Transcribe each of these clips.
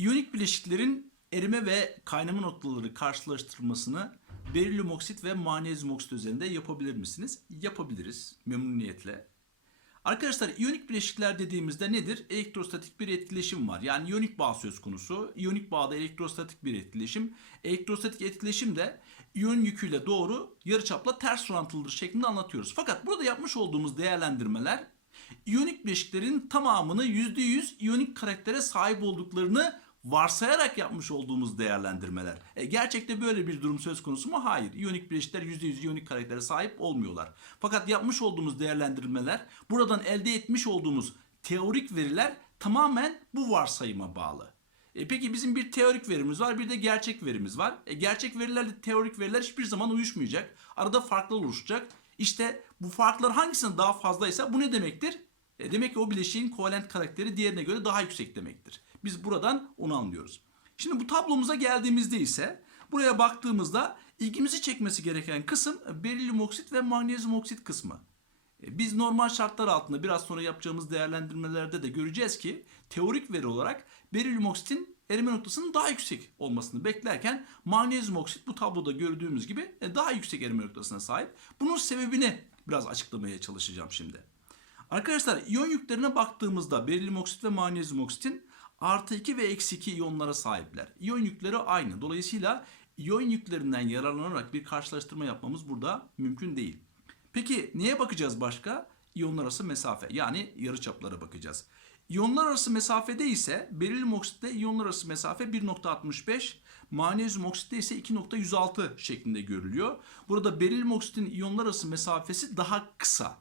İyonik bileşiklerin erime ve kaynama noktaları karşılaştırılmasını berilyum oksit ve magnezyum oksit üzerinde yapabilir misiniz? Yapabiliriz memnuniyetle. Arkadaşlar iyonik bileşikler dediğimizde nedir? Elektrostatik bir etkileşim var. Yani iyonik bağ söz konusu. İyonik bağda elektrostatik bir etkileşim. Elektrostatik etkileşim de iyon yüküyle doğru yarıçapla ters orantılıdır şeklinde anlatıyoruz. Fakat burada yapmış olduğumuz değerlendirmeler iyonik bileşiklerin tamamını %100 iyonik karaktere sahip olduklarını varsayarak yapmış olduğumuz değerlendirmeler. E, gerçekte böyle bir durum söz konusu mu? Hayır. İyonik bileşikler %100 iyonik karaktere sahip olmuyorlar. Fakat yapmış olduğumuz değerlendirmeler, buradan elde etmiş olduğumuz teorik veriler tamamen bu varsayıma bağlı. E peki bizim bir teorik verimiz var, bir de gerçek verimiz var. E gerçek verilerle teorik veriler hiçbir zaman uyuşmayacak. Arada farklar oluşacak. İşte bu farklar hangisinin daha fazlaysa bu ne demektir? E demek ki o bileşiğin kovalent karakteri diğerine göre daha yüksek demektir. Biz buradan onu anlıyoruz. Şimdi bu tablomuza geldiğimizde ise buraya baktığımızda ilgimizi çekmesi gereken kısım berilyum oksit ve magnezyum oksit kısmı. E, Biz normal şartlar altında biraz sonra yapacağımız değerlendirmelerde de göreceğiz ki teorik veri olarak berilyum oksitin erime noktasının daha yüksek olmasını beklerken magnezyum oksit bu tabloda gördüğümüz gibi e, daha yüksek erime noktasına sahip. Bunun sebebini biraz açıklamaya çalışacağım şimdi. Arkadaşlar iyon yüklerine baktığımızda berilyum oksit ve magnezyum oksitin artı 2 ve eksi 2 iyonlara sahipler. İyon yükleri aynı. Dolayısıyla iyon yüklerinden yararlanarak bir karşılaştırma yapmamız burada mümkün değil. Peki neye bakacağız başka? İyonlar arası mesafe yani yarıçaplara bakacağız. İyonlar arası mesafede ise berilyum oksitte iyonlar arası mesafe 1.65, magnezyum oksitte ise 2.106 şeklinde görülüyor. Burada berilyum oksitin iyonlar arası mesafesi daha kısa.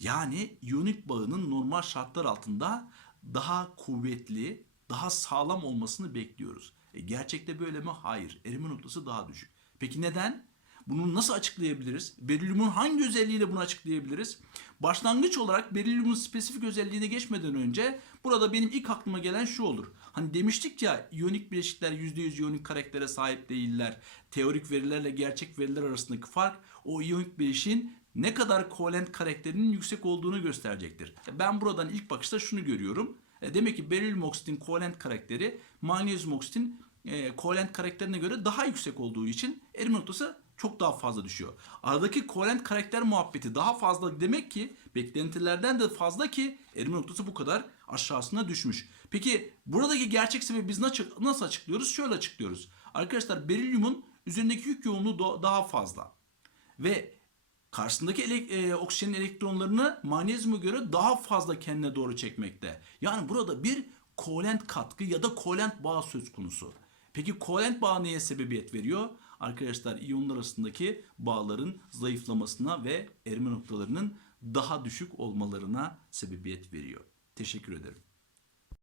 Yani iyonik bağının normal şartlar altında daha kuvvetli, daha sağlam olmasını bekliyoruz. E gerçekte böyle mi? Hayır. Erime noktası daha düşük. Peki neden? Bunu nasıl açıklayabiliriz? Berilyumun hangi özelliğiyle bunu açıklayabiliriz? Başlangıç olarak berilyumun spesifik özelliğine geçmeden önce burada benim ilk aklıma gelen şu olur. Hani demiştik ya iyonik bileşikler %100 iyonik karaktere sahip değiller. Teorik verilerle gerçek veriler arasındaki fark o iyonik bileşiğin ne kadar kovalent karakterinin yüksek olduğunu gösterecektir. Ben buradan ilk bakışta şunu görüyorum. E, Demek ki berilyum oksitin kovalent karakteri magnezyum oksitin e, kovalent karakterine göre daha yüksek olduğu için erime noktası çok daha fazla düşüyor. Aradaki kovalent karakter muhabbeti daha fazla demek ki beklentilerden de fazla ki erime noktası bu kadar aşağısına düşmüş. Peki buradaki gerçek sebebi biz nasıl, açıklıyoruz? Şöyle açıklıyoruz. Arkadaşlar berilyumun üzerindeki yük yoğunluğu daha fazla. Ve karşısındaki elek- e, oksijenin elektronlarını magnezyuma göre daha fazla kendine doğru çekmekte. Yani burada bir kovalent katkı ya da kovalent bağ söz konusu. Peki kovalent bağ neye sebebiyet veriyor? Arkadaşlar iyonlar arasındaki bağların zayıflamasına ve erime noktalarının daha düşük olmalarına sebebiyet veriyor. Teşekkür ederim.